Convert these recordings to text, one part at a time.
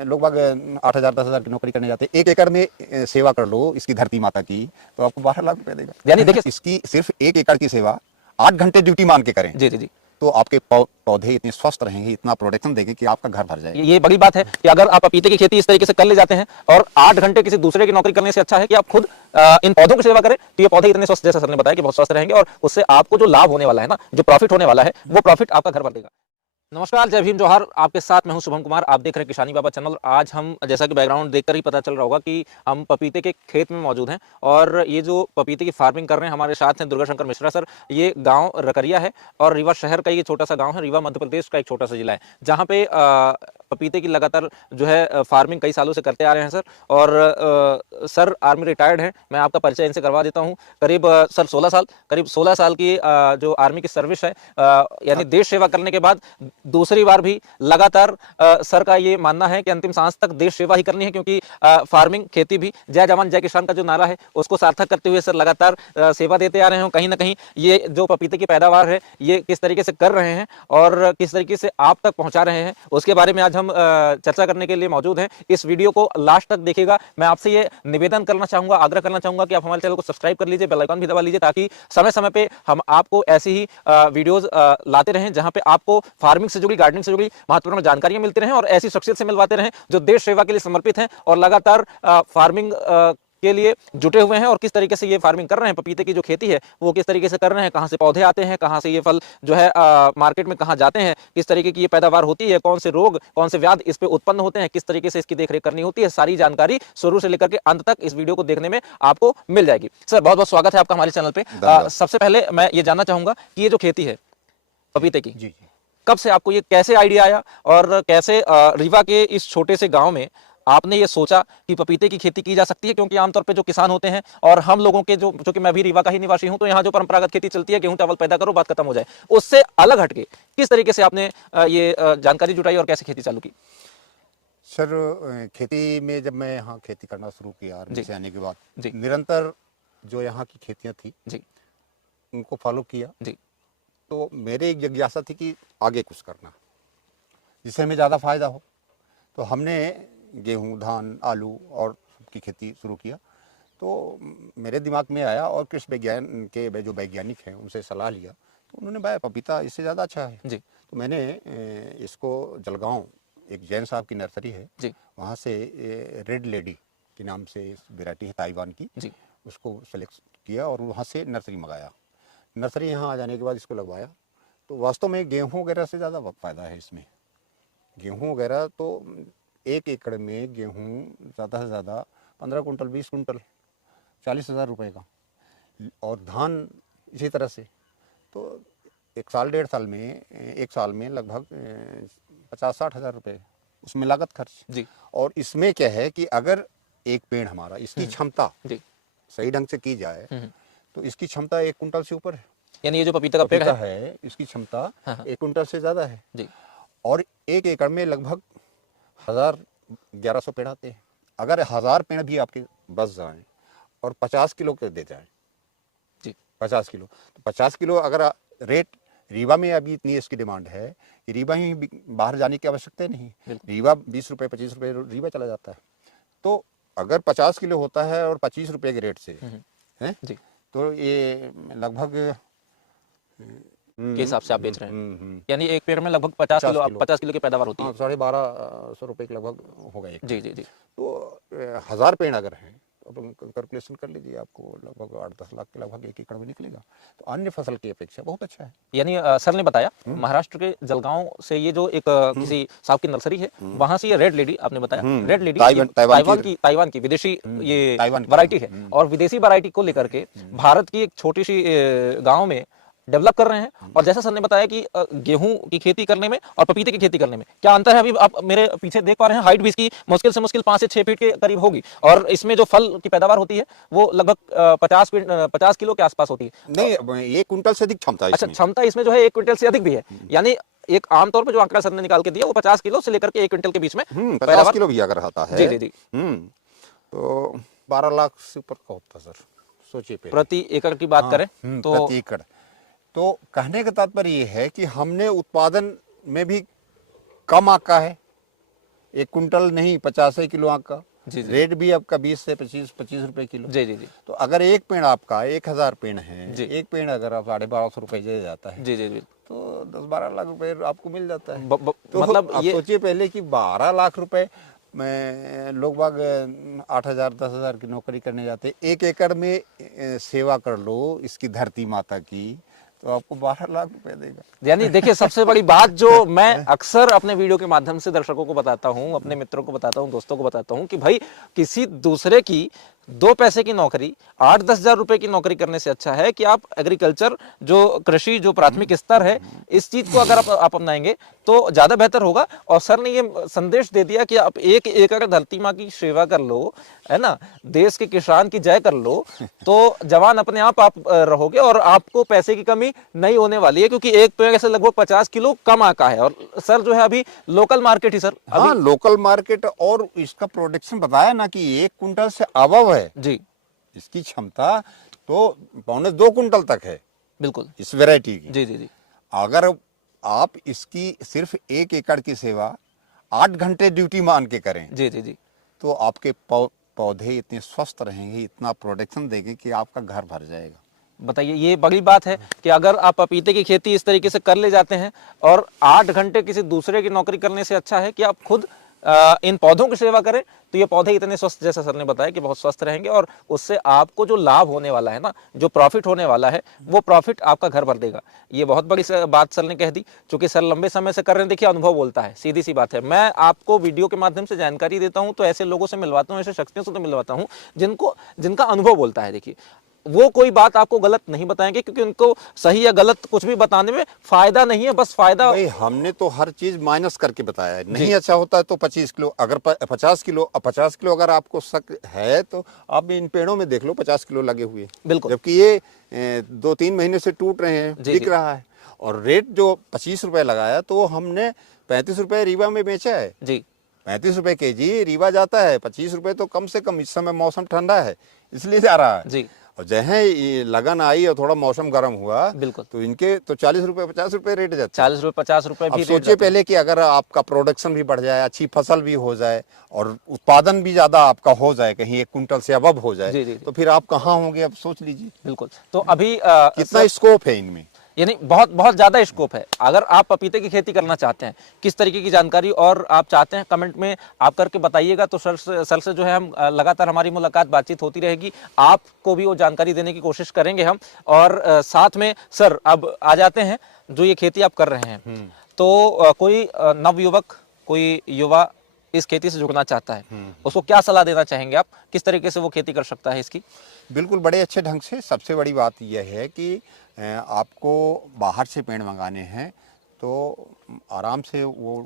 लोग बाग 8,000 10,000 की नौकरी करने जाते हैं। 1 एकड़ में सेवा कर लो इसकी धरती माता की तो आपको 12 लाख रुपए देगा। यानी देखिए इसकी सिर्फ 1 एकड़ की सेवा 8 घंटे ड्यूटी मान के करें जी जी जी, तो आपके पौधे इतने स्वस्थ रहेंगे, इतना प्रोडक्शन देंगे कि आपका घर भर जाएगा। ये बड़ी बात है कि अगर आप पपीते की खेती इस तरीके से कर ले जाते हैं और 8 घंटे किसी दूसरे की नौकरी करने से अच्छा है कि आप खुद इन पौधों की सेवा करें, तो ये पौधे इतने स्वस्थ, जैसा सर ने बताया कि बहुत स्वस्थ रहेंगे और उससे आपको जो लाभ होने वाला है ना, जो प्रॉफिट होने वाला है, वो प्रॉफिट आपका घर भर देगा। नमस्कार, जय भीम, जोहार। आपके साथ मैं हूं शुभम कुमार। आप देख रहे हैं किसानी बाबा चैनल। आज हम, जैसा कि बैकग्राउंड देखकर ही पता चल रहा होगा कि हम पपीते के खेत में मौजूद हैं और ये जो पपीते की फार्मिंग कर रहे हैं, हमारे साथ हैं दुर्गा शंकर मिश्रा सर। ये गांव रकरिया है और रीवा शहर का ये छोटा सा गांव है। रीवा मध्य प्रदेश का एक छोटा सा जिला है जहाँ पे पपीते की लगातार जो है फार्मिंग कई सालों से करते आ रहे हैं सर। और सर आर्मी रिटायर्ड हैं। मैं आपका परिचय इनसे करवा देता हूँ। करीब सर 16 साल की जो आर्मी की सर्विस है, यानी देश सेवा करने के बाद दूसरी बार भी लगातार सर का ये मानना है कि अंतिम सांस तक देश सेवा ही करनी है, क्योंकि फार्मिंग, खेती भी जय जवान जय किसान का जो नारा है उसको सार्थक करते हुए सर लगातार सेवा देते आ रहे हैं। कहीं ना कहीं ये जो पपीते की पैदावार है ये किस तरीके से कर रहे हैं और किस तरीके से आप तक पहुंचा रहे हैं, उसके बारे में आज हम चर्चा करने के लिए मौजूद हैं। इस वीडियो को लास्ट तक देखिएगा। मैं आपसे ये निवेदन करना चाहूंगा, आग्रह करना चाहूंगा कि आप हमारे चैनल को सब्सक्राइब कर लीजिए, बेल आइकन भी दबा लीजिए, ताकि समय समय पे हम आपको ऐसी ही वीडियोस लाते रहें जहां पे आपको फार्मिंग से जुड़ी, गार्डनिंग से जुड़ी महत्वपूर्ण जानकारियां मिलती रहें और ऐसी शख्सियत से मिलवाते रहें जो देश सेवा के लिए समर्पित हैं और लगातार फार्मिंग के लिए जुटे हुए हैं और किस तरीके से ये फार्मिंग कर रहे हैं, पपीते की जो खेती है वो किस तरीके से कर रहे हैं, कहां से पौधे आते हैं, कहां से ये फल जो है मार्केट में कहां जाते हैं, किस तरीके की ये पैदावार होती है, कौन से रोग, कौन से व्याध इस पे उत्पन्न होते हैं, किस तरीके से इसकी देखरेख करनी होती है, सारी जानकारी शुरू से लेकर के अंत तक इस वीडियो को देखने में आपको मिल जाएगी। सर बहुत बहुत स्वागत है आपका हमारे चैनल पे। सबसे पहले मैं ये जानना चाहूंगा कि ये जो खेती है पपीते की, जी कब से आपको ये, कैसे आइडिया आया और कैसे रीवा के इस छोटे से गांव में आपने ये सोचा कि पपीते की खेती की जा सकती है? क्योंकि आमतौर पे जो किसान होते हैं और हम लोगों के जो, क्योंकि मैं भी रीवा का ही निवासी हूं, तो यहाँ जो परंपरागत खेती चलती है, गेहूं चावल पैदा करो बात खत्म हो जाए, उससे अलग हटके किस तरीके से आपने ये जानकारी जुटाई और कैसे खेती चालू की? सर, खेती में जब मैं यहाँ खेती करना शुरू किया जी। आर्मी से आने के बाद, जी निरंतर जो यहाँ की खेतियाँ थी जी उनको फॉलो किया। जी तो मेरे एक जिज्ञासा थी कि आगे कुछ करना जिससे हमें ज़्यादा फायदा हो। तो हमने गेहूं, धान, आलू और की खेती शुरू किया। तो मेरे दिमाग में आया और कृषि विज्ञान के जो वैज्ञानिक हैं उनसे सलाह लिया, तो उन्होंने बताया पपीता इससे ज़्यादा अच्छा है। जी तो मैंने इसको जलगांव, एक जैन साहब की नर्सरी है, जी वहाँ से रेड लेडी के नाम से वेराइटी है ताइवान की, जी उसको सेलेक्ट किया और वहाँ से नर्सरी मंगाया। नर्सरी यहाँ आ जाने के बाद इसको लगवाया। तो वास्तव में गेहूँ वगैरह से ज़्यादा फ़ायदा है इसमें। गेहूँ वगैरह तो 1 एकड़ में गेहूँ ज़्यादा से ज़्यादा 15 कुंटल, 20 कुंटल, 40,000 रुपये का, और धान इसी तरह से। तो 1 साल 1.5 साल में, 1 साल में लगभग 50-60 हज़ार रुपये उसमें लागत खर्च। जी और इसमें क्या है कि अगर एक पेड़ हमारा, इसकी क्षमता जी सही ढंग से की जाए तो इसकी क्षमता 1 कुंटल से ऊपर है। यानी ये जो पपीता का पेड़ पपीता है, है इसकी क्षमता हाँ। 1 कुंटल से ज़्यादा है। जी और 1 एकड़ में लगभग 1100 पेड़ आते हैं। अगर 1000 पेड़ भी आपके बच जाएं और 50 किलो के दे जाएं, जी 50 किलो, तो 50 किलो अगर रेट रीवा में अभी इतनी इसकी डिमांड है कि रीवा ही बाहर जाने की आवश्यकता नहीं। रीवा 20 रुपये 25 रुपये रीवा चला जाता है। तो अगर 50 किलो होता है और 25 रुपये के रेट से है, जी तो ये लगभग के हिसाब से आप बेच रहे हैं, यानी एक पेड़ में लगभग 50 किलो की पैदावार होती है। 1250 रुपये के लगभग होगा एक। जी जी जी तो 1000 पेड़ अगर हैं तो कैलकुलेशन कर लीजिए, आपको लगभग 8-10 लाख के लगभग 1 एकड़ में निकलेगा। तो अन्य फसल की अपेक्षा बहुत अच्छा है। यानी सर ने बताया महाराष्ट्र के जलगांव से ये जो एक किसी साहब की नर्सरी है, वहां से ये रेड लेडी आपने बताया, रेड लेडी ताइवान की विदेशी ये वैरायटी है और विदेशी वैरायटी को लेकर के भारत की एक छोटी सी गांव में डेवलप कर रहे हैं। और जैसा सर ने बताया कि गेहूं की खेती करने में और पपीते की खेती करने में क्या अंतर है, अभी आप मेरे पीछे देख पा रहे हैं, हाइट भी इसकी मुश्किल से मुश्किल 5 से 6 फीट के करीब होगी और इसमें जो फल की पैदावार होती है वो लगभग 50 किलो के आसपास होती है। नहीं, 1 कुंटल से अधिक क्षमता है। अच्छा, क्षमता इसमें जो है 1 क्विंटल से अधिक भी है। यानी एक आमतौर पर जो आंकड़ा सर ने निकाल के दिया वो 50 किलो से लेकर के 1 क्विंटल के बीच में 50 किलो भी अगर आता है। जी जी जी तो 12 लाख से ऊपर का होता सर, सोचिए प्रति एकड़ की बात करें तो प्रति एकड़। तो कहने का तात्पर्य ये है कि हमने उत्पादन में भी कम आका है 1 कुंटल नहीं 50 किलो आक का। जी, जी। रेट भी आपका 20 से 25 रुपए किलो। जी जी जी तो अगर एक पेड़ आपका 1000 पेड़ है, जी। एक पेड़ अगर आप 1250 रुपए दे जाता है जी जी जी तो 10-12 लाख रुपए आपको मिल जाता है। तो मतलब आप ये सोचिए पहले कि 12 लाख रुपए में लोग बाग 8,000 10,000 की नौकरी करने जाते, 1 एकड़ में सेवा कर लो इसकी धरती माता की तो आपको 12 लाख रुपए देगा। यानी देखिए सबसे बड़ी बात जो मैं अक्सर अपने वीडियो के माध्यम से दर्शकों को बताता हूं, अपने मित्रों को बताता हूं, दोस्तों को बताता हूं कि भाई किसी दूसरे की 2 पैसे की नौकरी 8-10 हजार रुपए की नौकरी करने से अच्छा है कि आप एग्रीकल्चर जो कृषि जो प्राथमिक स्तर है इस चीज को अगर आप अपनाएंगे तो ज्यादा बेहतर होगा। और सर ने ये संदेश दे दिया कि आप 1 एकड़ धरती माँ की सेवा कर लो, है ना, देश के किसान की जय कर लो तो जवान अपने आप रहोगे और आपको पैसे की कमी नहीं होने वाली है, क्योंकि एक पेड़ से लगभग 50 किलो कम आका है। और सर जो है अभी लोकल मार्केट ही सर हाँ, लोकल मार्केट और इसका प्रोडक्शन बताया ना कि 1 कुंटल से अबव है जी, इसकी क्षमता, तो 1.25-2 कुंटल तक है बिल्कुल इस वैरायटी की। जी जी जी अगर आप इसकी सिर्फ 1 एकड़ की सेवा 8 घंटे ड्यूटी मान के करें जी जी जी तो आपके पौधे इतने स्वस्थ रहेंगे, इतना प्रोडक्शन देंगे कि आपका घर भर जाएगा। बताइए, ये बड़ी बात है कि अगर आप पपीते की खेती इस तरीके से कर ले जाते हैं और 8 घंटे किसी दूसरे की नौकरी करने से अच्छा है कि आप खुद इन पौधों की सेवा करें तो ये पौधे इतने स्वस्थ, जैसा सर ने बताया कि बहुत स्वस्थ रहेंगे और उससे आपको जो लाभ होने वाला है ना, जो प्रॉफिट होने वाला है वो प्रॉफिट आपका घर भर देगा। ये बहुत बड़ी बात सर ने कह दी, क्योंकि सर लंबे समय से कर रहे हैं। देखिए अनुभव बोलता है, सीधी सी बात है। मैं आपको वीडियो के माध्यम से जानकारी देता हूं तो ऐसे लोगों से मिलवाता हूं, ऐसे शख्सियों से तो मिलवाता हूं जिनका अनुभव बोलता है। देखिए वो कोई बात आपको गलत नहीं बताएंगे, क्योंकि उनको सही या गलत कुछ भी बताने में फायदा नहीं है, बस फायदा। भाई हमने तो हर चीज माइनस करके बताया है। नहीं अच्छा होता है तो 25 किलो, अगर 50 किलो अगर आपको शक है तो आप इन पेड़ों में देख लो 50 किलो लगे हुए, बिल्कुल, जबकि ये 2-3 महीने से टूट रहे हैं, जी, बिक जी। रहा है। और रेट जो 25 रुपए लगाया तो हमने 35 रुपए रीवा में बेचा है। जी 35 रुपए केजी रीवा जाता है, 25 रुपए तो कम से कम। इस समय मौसम ठंडा है इसलिए जा रहा है। जी और जहाँ ये लगन आई और थोड़ा मौसम गर्म हुआ बिल्कुल, तो इनके तो 40 रुपए 50 रुपए रेट जाते हैं। 40 रुपए 50 रुपए अब भी रेट सोचिए जाते हैं। पहले कि अगर आपका प्रोडक्शन भी बढ़ जाए, अच्छी फसल भी हो जाए और उत्पादन भी ज्यादा आपका हो जाए, कहीं 1 कुंटल से अबव हो जाए, जी, जी, जी। तो फिर आप कहाँ होंगे अब सोच लीजिए। बिल्कुल, तो अभी कितना स्कोप है इनमें। यानी बहुत बहुत ज्यादा स्कोप है। अगर आप पपीते की खेती करना चाहते हैं, किस तरीके की जानकारी और आप चाहते हैं, कमेंट में आप करके बताइएगा। तो सर से जो है हम लगातार हमारी मुलाकात बातचीत होती रहेगी, आपको भी वो जानकारी देने की कोशिश करेंगे हम। और साथ में सर अब आ जाते हैं, जो ये खेती आप कर रहे हैं तो कोई नवयुवक, कोई युवा इस खेती से जुड़ना चाहता है, उसको क्या सलाह देना चाहेंगे आप, किस तरीके से वो खेती कर सकता है इसकी? बिल्कुल बड़े अच्छे ढंग से। सबसे बड़ी बात यह है कि आपको बाहर से पेड़ मंगाने हैं तो आराम से वो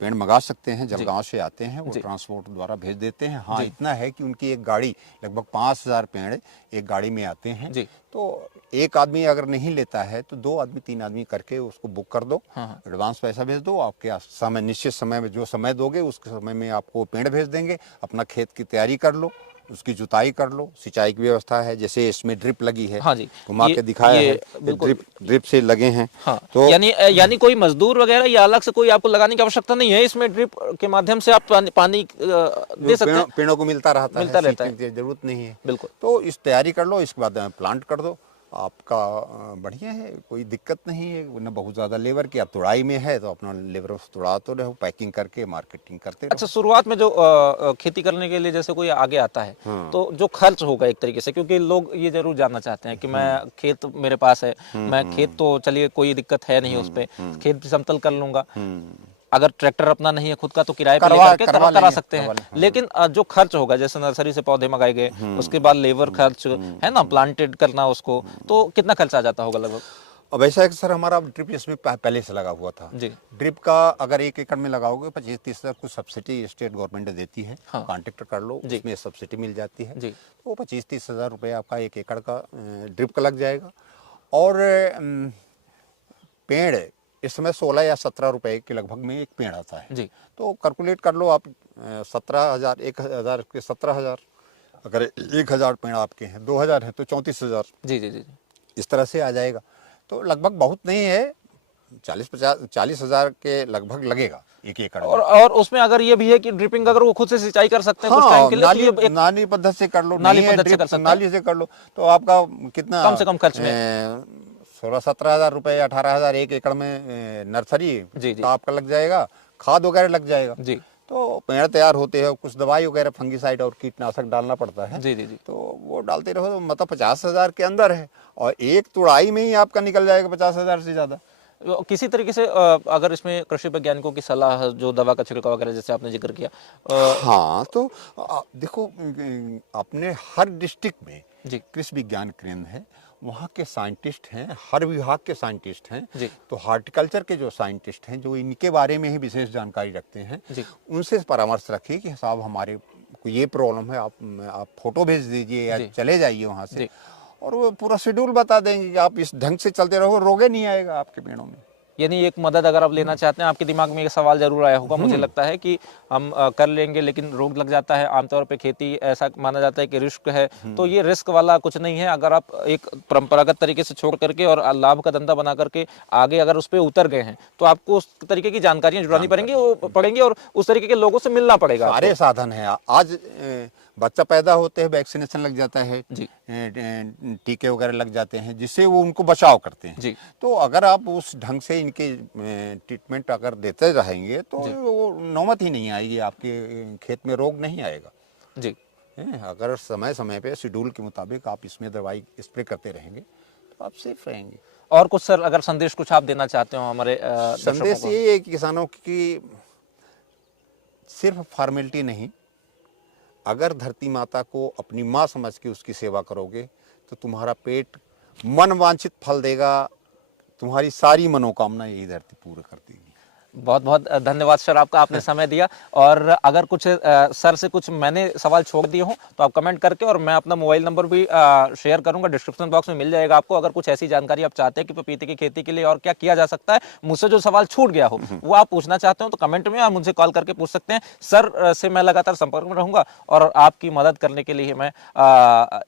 पेड़ मंगा सकते हैं। जलगांव से आते हैं, वो ट्रांसपोर्ट द्वारा भेज देते हैं। हाँ, इतना है कि उनकी एक गाड़ी, लगभग 5,000 पेड़ एक गाड़ी में आते हैं। तो एक आदमी अगर नहीं लेता है तो 2 आदमी 3 आदमी करके उसको बुक कर दो, एडवांस पैसा भेज दो। आपके समय, निश्चित समय में जो समय दोगे उस समय में आपको पेड़ भेज देंगे। अपना खेत की तैयारी कर लो, उसकी जुताई कर लो, सिंचाई की व्यवस्था है, जैसे इसमें ड्रिप लगी है। हाँ जी, घुमा के दिखाया है, ड्रिप से लगे हैं। हाँ, तो यानी कोई मजदूर वगैरह या अलग से कोई आपको लगाने की आवश्यकता नहीं है। इसमें ड्रिप के माध्यम से आप पानी दे सकते हैं, पेड़ों को मिलता रहता है, जरूरत नहीं है। बिल्कुल, तो इस तैयारी कर लो, इसके बाद प्लांट कर दो, आपका बढ़िया है, कोई दिक्कत नहीं है। न बहुत ज़्यादा लेबर की, आप तुड़ाई में है तो अपना लेबर तुड़ा तो रहो, पैकिंग करके मार्केटिंग करते रहो। अच्छा, शुरुआत में जो खेती करने के लिए जैसे कोई आगे आता है तो जो खर्च होगा एक तरीके से, क्योंकि लोग ये जरूर जानना चाहते हैं कि मैं खेत मेरे पास है, मैं खेत तो चलिए कोई दिक्कत है नहीं, उस पर खेत भी समतल कर लूंगा। अगर ट्रैक्टर अपना नहीं है खुद का तो किराए पे लेकर के करा सकते हैं। लेकिन जो खर्च होगा, जैसे नर्सरी से पौधे मंगाए गए, उसके बाद लेबर खर्च है ना, प्लांटेड करना उसको, तो कितना खर्च आ जाता होगा लगभग? अब ऐसा है कि सर हमारा ड्रिप इसमें पहले से लगा हुआ था जी। ड्रिप का अगर 1 एकड़ में लगाओगे 25-30 हज़ार कुछ सब्सिडी स्टेट गवर्नमेंट देती है। हाँ। कॉन्ट्रैक्टर कर लो, उसमें सब्सिडी मिल जाती है जी। तो 25-30 हज़ार रुपये आपका 1 एकड़ का ड्रिप का लग जाएगा। और पेड़ इस समय 16 या 17 रुपए के लगभग में एक पेड़ आता है जी। तो कैलकुलेट कर लो आप, 17,000, 1,000 के 17,000, अगर 1,000 पेड़ आपके हैं, 2,000 है तो 34,000 जी जी जी इस तरह से आ जाएगा। तो लगभग बहुत नहीं है, 40-50-40 हज़ार के लगभग लगेगा। 1 एकड़ में। और उसमें अगर ये भी है कि ड्रिपिंग अगर वो खुद से सिंचाई कर सकते हैं कुछ टाइम के लिए, नाली तो ये एक नाली पद्धति से कर लो, नाली नहीं है पद्धति से ड्रिप, कर सकते हैं। नाली से कर लो, तो आपका कितना कम से कम खर्च में 16-17 हज़ार रुपये, 18 हज़ार 1 एकड़ में नर्सरी जी, जी। का आपका लग जाएगा, खाद वगैरह लग जाएगा, जी तो पेड़ तैयार होते हैं, कुछ दवाई वगैरह फंगीसाइड और कीटनाशक डालना पड़ता है, जी जी जी। तो वो डालते रहो, तो मतलब 50 हज़ार के अंदर है, और एक तुड़ाई में ही आपका निकल जाएगा 50 हज़ार से ज़्यादा। किसी तरीके से अगर इसमें कृषि वैज्ञानिकों की सलाह, जो दवा का छिड़काव वगैरह जैसे आपने जिक्र किया, हाँ, तो देखो अपने हर डिस्ट्रिक्ट में जी कृषि विज्ञान केंद्र है, वहाँ के साइंटिस्ट हैं, हर विभाग के साइंटिस्ट हैं, जी तो हार्टिकल्चर के जो साइंटिस्ट हैं, जो इनके बारे में ही विशेष जानकारी रखते हैं, जी उनसे परामर्श रखिए कि साहब हमारे को ये प्रॉब्लम है, आप फोटो भेज दीजिए या जी। चले जाइए वहाँ से, जी। और वो पूरा शेड्यूल बता देंगे कि आप इस ढंग से चलते रहो, रोगे नहीं आएगा आपके पेड़ों में। यानी एक मदद अगर आप लेना चाहते हैं, आपके दिमाग में एक सवाल जरूर आया होगा, मुझे लगता है कि हम कर लेंगे लेकिन रोग लग जाता है। आमतौर पे खेती ऐसा माना जाता है कि रिस्क है, तो ये रिस्क वाला कुछ नहीं है। अगर आप एक परंपरागत तरीके से छोड़ करके और लाभ का धंधा बना करके आगे अगर उस पर उतर गए हैं, तो आपको उस तरीके की जानकारियां जुटानी पड़ेंगी और उस तरीके के लोगों से मिलना पड़ेगा। सारे साधन है आज, बच्चा पैदा होते हैं वैक्सीनेशन लग जाता है जी टीके वगैरह लग जाते हैं, जिससे वो उनको बचाव करते हैं। जी तो अगर आप उस ढंग से इनके ट्रीटमेंट अगर देते रहेंगे, तो वो नौबत ही नहीं आएगी, आपके खेत में रोग नहीं आएगा जी। अगर समय समय पे शेड्यूल के मुताबिक आप इसमें दवाई स्प्रे करते रहेंगे, तो आप सेफ रहेंगे। और कुछ सर, अगर संदेश कुछ आप देना चाहते हो हमारे संदेश ये है कि किसानों की सिर्फ फॉर्मेलिटी नहीं, अगर धरती माता को अपनी माँ समझ के उसकी सेवा करोगे, तो तुम्हारा पेट मन वांछित फल देगा, तुम्हारी सारी मनोकामना यही धरती पूर्ण कर देगी। बहुत बहुत धन्यवाद सर, आपका, आपने समय दिया। और अगर कुछ सर से कुछ मैंने सवाल छोड़ दिए हों तो आप कमेंट करके, और मैं अपना मोबाइल नंबर भी शेयर करूंगा, डिस्क्रिप्शन बॉक्स में मिल जाएगा आपको। अगर कुछ ऐसी जानकारी आप चाहते हैं कि पपीते की खेती के लिए और क्या किया जा सकता है, मुझसे जो सवाल छूट गया हो वो आप पूछना चाहते हो, तो कमेंट में आप मुझसे कॉल करके पूछ सकते हैं। सर से मैं लगातार संपर्क में रहूंगा और आपकी मदद करने के लिए मैं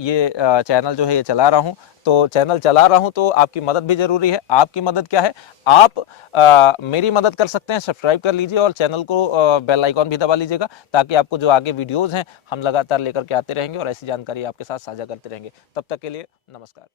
ये चैनल जो है ये चला रहा हूँ। तो चैनल चला रहा हूं तो आपकी मदद भी जरूरी है। आपकी मदद क्या है, आप मेरी मदद कर सकते हैं, सब्सक्राइब कर लीजिए और चैनल को बेल आइकॉन भी दबा लीजिएगा, ताकि आपको जो आगे वीडियोस हैं हम लगातार लेकर के आते रहेंगे और ऐसी जानकारी आपके साथ साझा करते रहेंगे। तब तक के लिए नमस्कार।